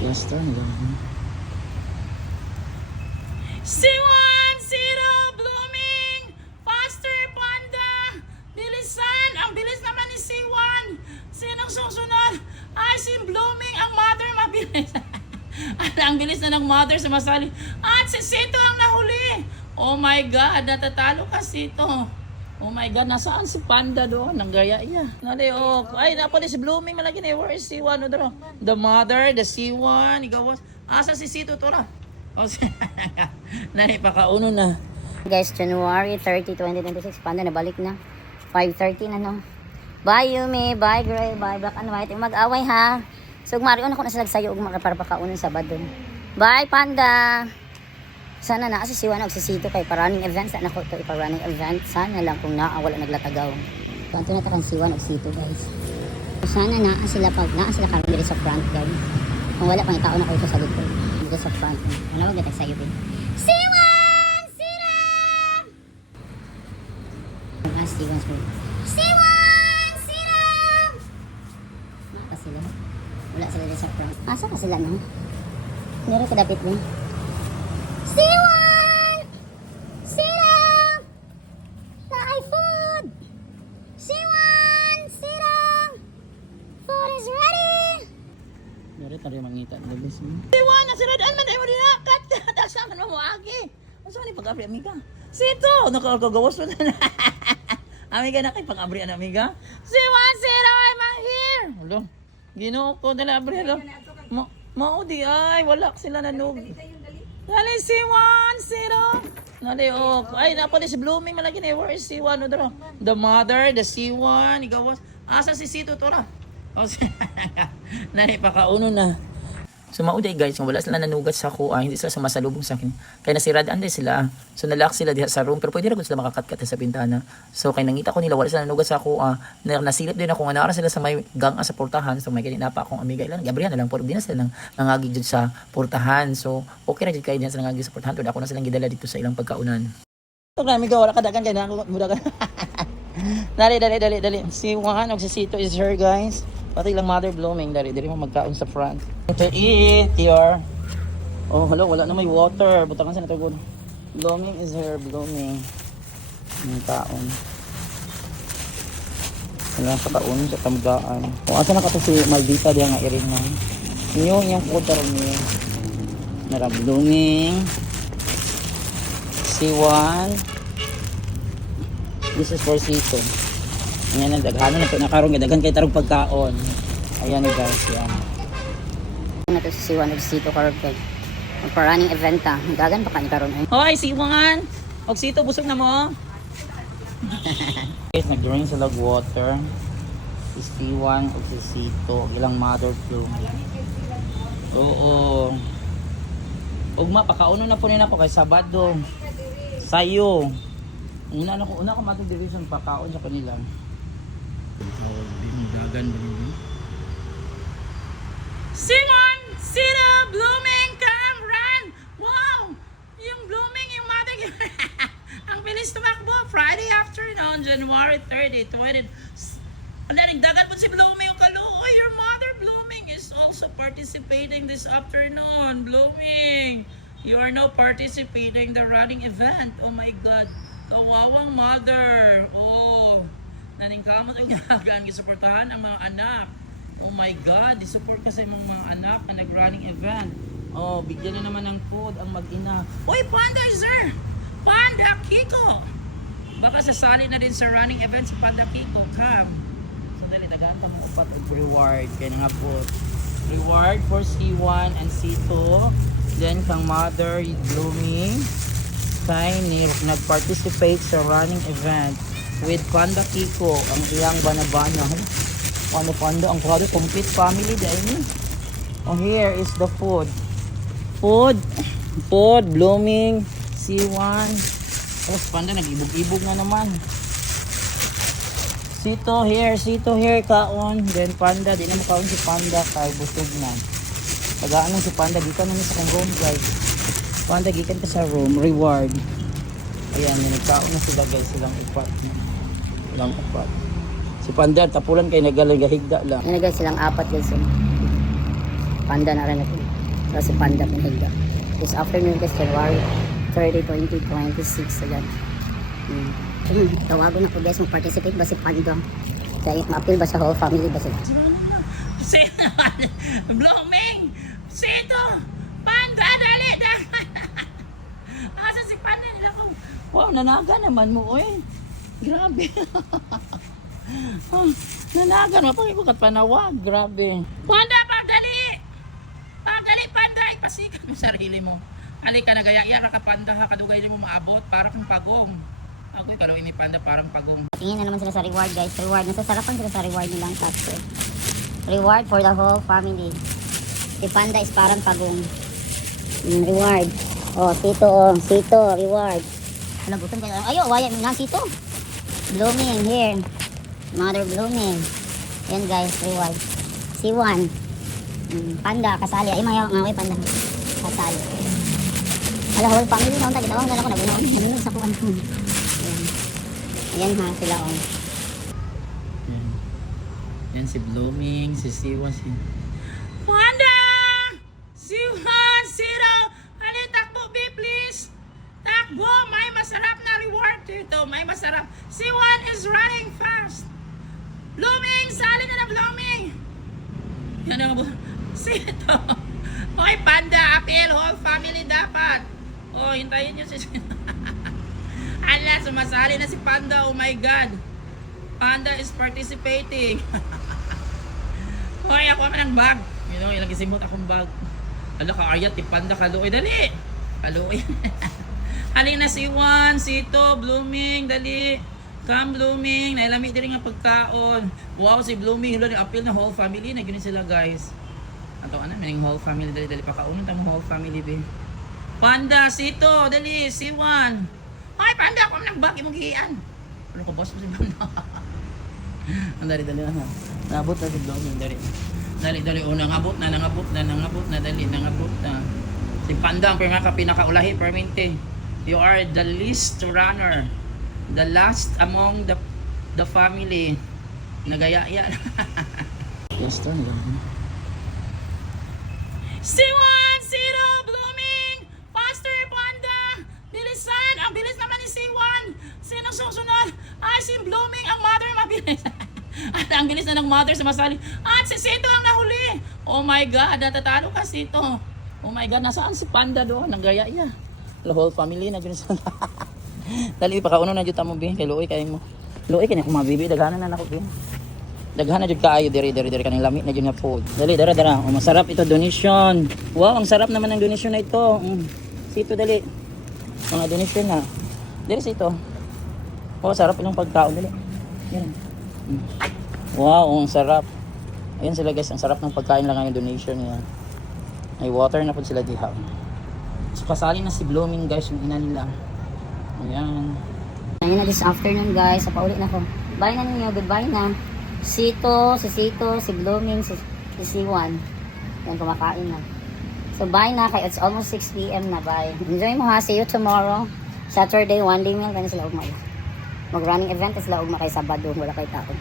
Fiesta, nagano. C1, Zero, Blooming, Faster, Panda, Bilisan. Ang bilis naman ni C1. Sinong susunod? Ay, si Blooming, ang mother mabilis. Ang bilis na ng mother sa masali. At si Sito ang nahuli. Oh my God, natatalo ka Sito. Oh my God, nasaan si Panda doon? Nanggaya iya. Oh. Ay, napali si Blooming malagi na. Where is C1? The mother, the C1. Ikaw, asa si Sito to ra? Oh, nani pakauno na. Guys, January 30, 2026. Panda nabalik na. 5:30 na no. Bye Yumi, bye Gray, bye Black and White. Mag-away ha. So marion ako na sila sayo ug para pakaunon Sabado. Bye Panda. Sana na si Siwan og si Sito kay running events na nako to running event. Sana lang kung naa wala naglatagaw. Kanto na ta kan Siwan og Sito guys. Sana naa sila karon diri sa front guys. Kung wala pang tao na ko sa likod. Dito sa front. Ano wag ta sayo din. Siwan! Sira! Siwan! Siwan! Sira! Maka sila. Wala sila dito sa front. Asa ka sila no? Nero ka dapit mo. Siwan! Sirang! Naay food! Siwan! Sirang! Food is ready! Dari tayo mangita ng labis mo. C1, nasiradaan man tayo mo din nakat. Tasama mo agi. Asa ni pag-abri amiga? Sito, nakagawas mo na. Amiga na kay pag-abri an amiga. C1, Zero, I'm here. Hello. Ginoo ko dala abri hello. Mao di ay wala sila nanog. Dali C1, Zero. Dali ay napali si Blooming malagi na. Where is C1 odro? The mother, the C1, igawas. Asa si Sito to ra? Oh, nani pakauno na. So mauday guys, kung wala sila nanugat sa kuha, hindi sila sumasalubong sa akin. Kaya nasiradaan din sila. So nalak sila diha sa room, pero pwede rin sila makakatkat sa bintana. So kaya nangita ko nila, wala sila nanugat sa kuha. Nasilip din ako nga naara sila sa may gang sa portahan. So may kanina pa akong amiga ilan, Gabriel na lang, pero di na sila nangagi dyan sa portahan. So okay na dyan kayo dyan sa nangagi sa portahan. Tuda ako na silang gidala dito sa ilang pagkaunan. So amiga, wala ka dagan kaya na ako muda ka. Dali. Si Juan og si Sito is here guys. Pati lang mother Blooming, dari mo magkaon sa front. To eat here. Oh, hello, wala na may water. Butakan sa natagod. Blooming is here, Blooming. Ang kaon. Wala sa kaon sa tamgaan. Kung asa na ka to si Maldita diya nga iring na. Yung water niyo. Nara Blooming. C1. This is for Sito. Ayan ang daghanan na ito nakarong daghan kay tarong pagkaon. Ayan guys, yan. Na to si Siwan og Sito karon kay running event ta. Dagan pa kani karon ay. Hoy, C1. Og Sito busog na mo. Guys, nag-drink sila water. Si C1 og si Sito, ilang mother plume. Oo. Ugma pakauno na po nila ko kay Sabado. Sayo. Una ko matong division pakaon sa kanila. C1, Zero, Blooming, Cameron. Wow! Yung Blooming, yung mother. Ang bilis tumakbo. Friday afternoon, January 30, 20. Nagdagan po si Blooming yung kalo. Oh, your mother, Blooming, is also participating this afternoon. Blooming, you are now participating the running event. Oh my God. Kawawang mother. Oh. Naningkamot yung gagaan gisuportahan ang mga anak. Oh my God, isupport kasi mga anak na nag-running event. Oh, bigyan na naman ng food ang mag-ina. Uy, Panda sir! Panda Kiko! Baka sasali na din sa running event si Panda Kiko. Come. So dali, tagaan ka mo upat og reward. Kaya nga po. Reward for C1 and C2. Then kang mother, Blooming. Kay nag-participate sa running event with Panda Kiko, ang iyang banabana. Ano Panda, ang kwado, complete family dahil. Oh, here is the food. Food, Blooming, C1. Tapos Panda, nag-ibog-ibog na naman. Sito here, kaon. Then Panda, di na makaon si Panda, kay busog na. Tagaan lang si Panda, gikan na sa kong room guys. Panda, gikan ka sa room, reward. Ayan, nagkaon na sila guys, silang upat. Si Panda, tapulan kay nagalagahigda lang. Ano guys, silang apat guys. Panda na rin natin. So si Panda pinahiga. This afternoon guys, January 30, 2026. Ayan. Tawagon ako guys, mag-participate ba si Panda? Kaya ma-appeal ba sa whole family ba sila? Si Blooming! Sito! Panda! Dali! Asa si Panda nila ko? Wow, nanaga naman mo eh. Grabe. Nanaga, mapakibukat panawag. Grabe. Panda, pagdali! Pagdali, Panda! Ipasikat mo sarili mo. Halika na gaya-iya ka Panda ha. Kadugay mo maabot para kang pagong. Ako kalau ini Panda parang pagong. Tingin na naman sila sa reward guys. Reward. Nasasarapan sila sa reward nilang tatlo. Reward for the whole family. Si Panda is parang pagong. Reward. Oh, Sito, oh. Sito, reward. Alam, gutom kayo. Ayo, waya mo na, Sito. Blooming, here. Mother Blooming. Yan guys, reward. C1. Panda, kasali. Ay, mga Panda. Kasali. Ala, whole family na. Tagitawang na lang ako. Nabunaw sa kuwan. Ayan ha, sila on. Yan si Blooming, si Siwa, si... Panda! Siwan, Siro! Ano, takbo, be, please! Takbo! May masarap na reward dito. May masarap. Siwan is running fast. Blooming! Sali na na, Blooming! Yan ang... Sito! Hoy, Panda! Appeal! Whole family dapat! Oh, hintayin nyo si... Ala, sumasali na si Panda. Oh my God. Panda is participating. Hoy, ako naman ng bag. You know, ilagay simot akong bag. Ala ka, ayat, ti Panda, kaluoy. Dali. Kaluoy. Halin na si Juan, Sito, Blooming, dali. Come, Blooming. Nailami din nga pagkaon. Wow, si Blooming. Hilo, appeal na whole family. Nagyunin sila, guys. Ato, ano, may whole family. Dali, dali. Pakaunan tamo whole family, be. Panda, Sito, dali. Si Juan. Ay, Panda, ako ng bag, imong gihian. Ano ko, boss mo si Panda? Dali, dali na ha. Nangabot na si Blooming, dali. Dali, dali, o, nangabot na, dali, nangabot na. Si Panda, ang pinakaulahi, permente. You are the least runner. The last among the family. Nagaya-ya. Yes, to. Siwan, Siro, Blooming, faster, Panda. Bilisan, ang bilis naman ni Siwan. Sinong susunod? Ay, si Blooming, ang mother mabilis. At ang bilis na ng mother sa masali. At si Sito ang nahuli. Oh my God, natatalo ka, Sito. Oh my God, nasaan si Panda doon? Nagaya-ya. The whole family na dyan sa... Dali, pakauno na dyan tamo, Bin. Kay Luoy, kayo mo. Luoy, kanya kung mabibi. Daghanan na ako, Bin. Daghanan dyan kaayo. Diri, kaning lamit na dyan nga food. Dali, dara. Oh, masarap ito, donation. Wow, ang sarap naman ng donation na ito. Sito, dali. Mga donation na. Dali, Sito. Oh, sarap ilang pagkaon. Dali. Yan. Wow, ang sarap. Ayan sila, guys. Ang sarap ng pagkain lang ang donation niya. May water na po sila diha. So, kasali na si Blooming, guys, yung ina nila. Ayan. Ayun na this afternoon guys. Sa paulit na ko. Bye na ninyo. Goodbye na. Sito, si Blooming, si C1. Yan, kumakain na. So bye na. Kaya it's almost 6 PM na. Bye. Enjoy mo ha. See you tomorrow. Saturday, one day meal. Kaya sila ugma. Mag-running event. Sila ugma kay Sabado. Wala kay taon.